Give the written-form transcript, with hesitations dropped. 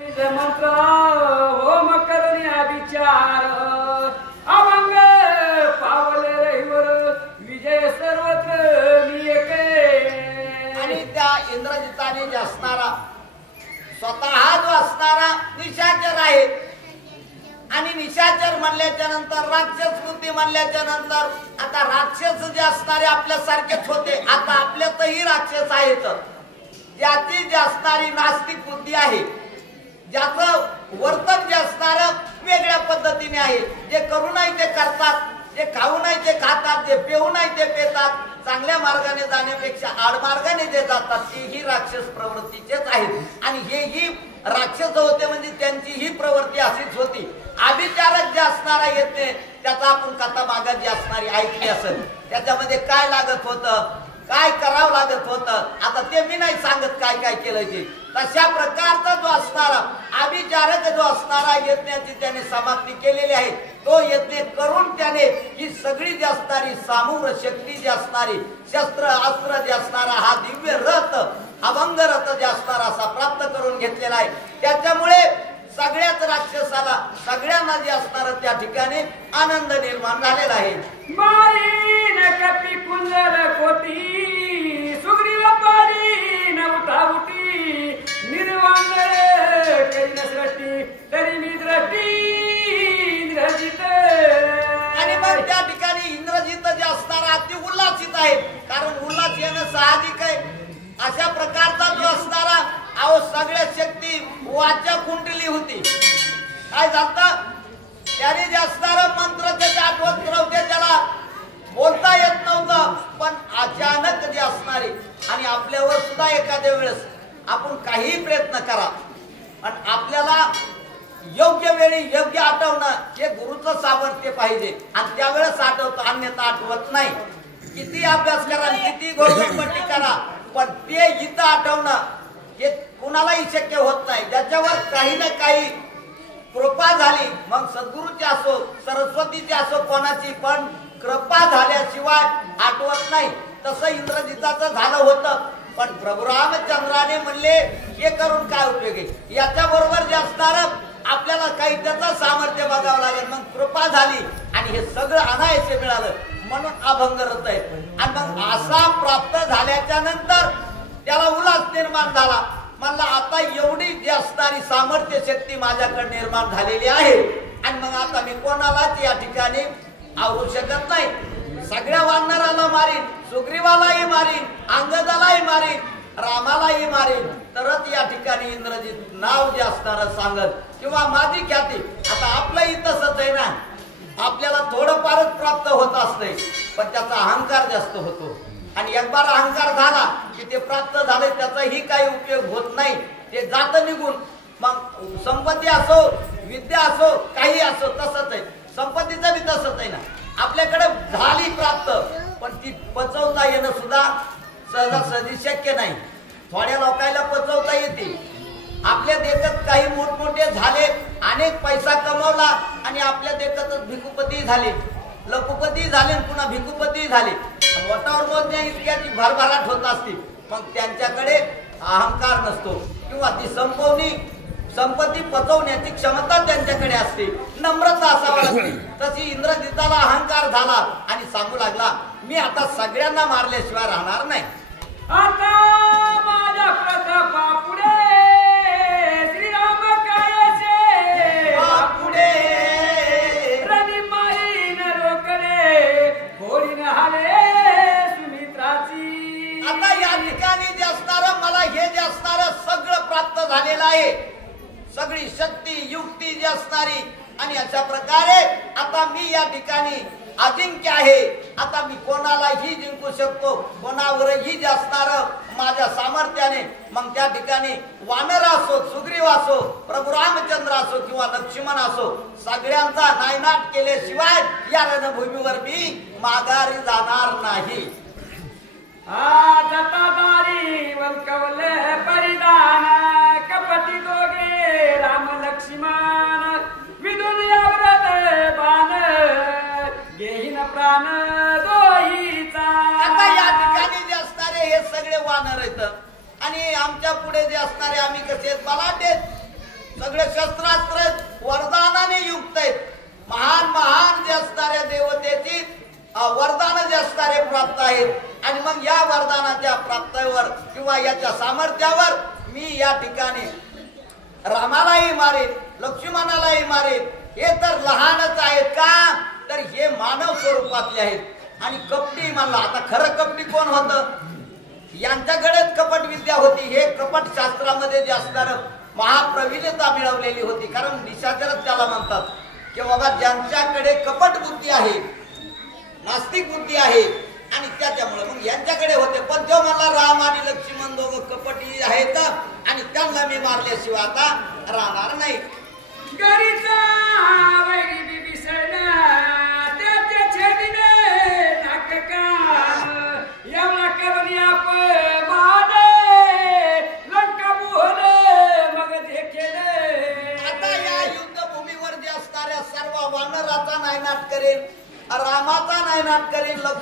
मंत्र होम करून या विचार अभंग पावले रहिवर विजय सर्वत्र मी एके. आणि त्या इंद्रजिताने जे असणारा स्वतः जो असणारा निशाचर आहे आणि निशाचर म्हणल्याच्या नंतर राक्षस बुद्धी म्हणल्याच्या नंतर आता राक्षस जे असणारे आपल्यासारखेच होते, आता आपल्यातही राक्षस आहेत. ज्याची जी असणारी नास्तिक बुद्धी आहे, ज्याचं वर्तन जे असणार वेगळ्या पद्धतीने आहे, जे करू नाही ते करतात, जे खाऊ नाही ते खातात, जे पिऊ नाही ते पितात, चांगल्या मार्गाने जाण्यापेक्षा आडमार्गाने जे जातात तेही राक्षस प्रवृत्तीचेच आहेत. आणि हेही राक्षस होते म्हणजे त्यांची ही प्रवृत्ती अशीच होती. अभिचारक जे असणारा येते त्याचा आपण कथा मागत जी असणारी ऐकली असेल, त्याच्यामध्ये काय लागत होतं, काय करावं लागत होतं, आता ते मी नाही सांगत काय काय केलं ते. तशा प्रकारचा जो असणारा अभिचारक जो असणारा यज्ञाची त्याने समाप्ती केलेली आहे, तो यज्ञ करून त्याने ही सगळी जी असणारी सामूर शक्ती जी असणारी शस्त्र अस्त्र जे असणारा हा दिव्य रथ अभंग रथ जे असणारा असा प्राप्त करून घेतलेला आहे. त्याच्यामुळे सगळ्याच राक्षसाला सगळ्यांना जे असणार त्या ठिकाणी आनंद निर्माण झालेला आहे. मारीन कपी कुंजल कोटी सुग्रीव पारी नवतावटी निर्वाण करीन सृष्टी तरी मी दृष्टी इंद्रजित. आणि मग त्या ठिकाणी इंद्रजित जे असणार अति उल्हासित आहे, कारण उल्हास येणं साहजिक आहे. अशा प्रकारचा जो असणारा अहो सगळ्या शक्ती वाचा कुंडली होती. काय झालं त्याने जे असणारा मंत्र त्याच्या आठवत नव्हते, त्याला बोलता येत नव्हतं, पण अचानक जे असणारे आणि आपल्यावर सुद्धा एखाद्या वेळेस आपण काही प्रयत्न करा पण आपल्याला योग्य वेळी योग्य आठवणं हे गुरुचं सामर्थ्य पाहिजे आणि त्यावेळेस आठवतं, अन्यथा आठवत नाही. किती अभ्यास करा, किती गोष्टी करा, पण ते इथं आठवणं हे कुणालाही शक्य होत नाही. ज्याच्यावर काही ना काही कृपा झाली, मग सद्गुरूची असो सरस्वतीची असो कोणाची, पण कृपा झाल्याशिवाय आठवत नाही. तसं इंद्रजिताचं झालं होतं, पण प्रभू रामचंद्राने म्हणले हे करून काय उपयोग आहे, याच्या बरोबर जे असणार आपल्याला काही त्याचं सामर्थ्य बघावं लागेल. मग कृपा झाली आणि हे सगळं अनायसे मिळालं म्हणून अभंग रथ आहे. आणि मग असा प्राप्त झाल्याच्या नंतर त्याला उल्हास निर्माण झाला. मला आता एवढी जी असणारी सामर्थ्य शक्ती माझ्याकडे निर्माण झालेली आहे आणि मग आता मी कोणालाच या ठिकाणी आवरू शकत नाही. सगळ्या वानराला मारीन, सुग्रीवालाही मारीन, अंगदालाही मारीन, रामालाही मारीन, तरच या ठिकाणी इंद्रजित नाव जे असणार सांगत किंवा माझी ख्याती. आता आपलंही तसंच आहे ना, आपल्याला थोडंफारच प्राप्त होत असते, पण त्याचा अहंकार जास्त होतो आणि एक बार अहंकार झाला की ते प्राप्त झाले त्याचाही काही उपयोग होत नाही, ते जात निघून. मग संपत्ती असो विद्या असो काही असो तसंच आहे. संपत्तीचं बी तसंच आहे ना, आपल्याकडे झाली प्राप्त पण ती पचवता येणं सुद्धा सहजासहजी शक्य नाही. थोड्या लोकांना पचवता येते. आपल्या देखत काही मोठमोठे झाले, अनेक पैसा कमवला आणि आपल्या देखतच भिकुपती झाले, लखुपती झाले, पुन्हा भिकुपती झाले. मोठावर मोजण्या इतक्याची भरभराट होत असते, मग त्यांच्याकडे अहंकार नसतो किंवा ती संपत्ती पचवण्याची क्षमता त्यांच्याकडे असते, नम्रता असावा लागते. तशी इंद्रजिताला अहंकार झाला आणि सांगू लागला मी आता सगळ्यांना मारल्याशिवाय राहणार नाही. आता माझ्या प्रतापापुढे श्रीराम कायचे बापुडे रणी मारीन रोकडे घोडीन हाले सुमित्राची. आता या ठिकाणी जे असणार मला हे जे असणार सगळं प्राप्त झालेलं आहे, सगळी शक्ती युक्ती जी असणारी, आणि अशा प्रकारे आता मी या ठिकाणी अजिंक्य आहे. आता मी कोणालाही जिंकू शकतो, कोणावरही जे असणार माझ्या सामर्थ्याने. मग त्या ठिकाणी वानर असो, सुग्रीव असो, प्रभू रामचंद्र असो किंवा लक्ष्मण असो, सगळ्यांचा नायनाट केल्याशिवाय या रणभूमीवर मी माघारी जाणार नाही. जतादारी वल्कवले परिधान कपटी दोघे राम लक्ष्मण विदुर याव्रत बाण घेईन प्राण दोहीचा. आता या ठिकाणी जे असणारे हे सगळे वानर आहेत आणि आमच्या पुढे जे असणारे आम्ही कसे बलाढ्य सगळे शस्त्रास्त्र वरदानाने युक्त आहेत. महान महान जे असणाऱ्या देवतेची वरदान जे असणारे प्राप्त आहेत आणि मग या वरदानाच्या प्राप्तीवर किंवा याच्या सामर्थ्यावर मी या ठिकाणी रामालाही मारेन, लक्ष्मणालाही मारेन. हे तर लहानच आहेत का, तर हे मानव स्वरूपातले आहेत आणि कपटी म्हणला. आता खरं कपटी कोण होतं? यांच्याकडेच कपट विद्या होती. हे कपट शास्त्रामध्ये जे असणार महाप्रवीणता मिळवलेली होती. कारण निशाचरच त्याला म्हणतात की बाबा ज्यांच्याकडे कपट बुद्धी आहे, नास्तिक बुद्धी आहे आणि त्याच्यामुळे मग यांच्याकडे होते. पण तो म्हणला राम आणि लक्ष्मण दोघं कपटी आहेत आणि त्यांना मी मारल्याशिवाय आता राहणार नाही. गरीचा वैरी बिबिसळला त्याच्या छेदीने नाककाम एवढा करून अपमान लंका मोहले मग देखेले. आता या युद्धभूमीवर जे असणाऱ्या सर्व वानराचा नायनाट करेल, रामाचा नायनाट करेल, लक्ष्मण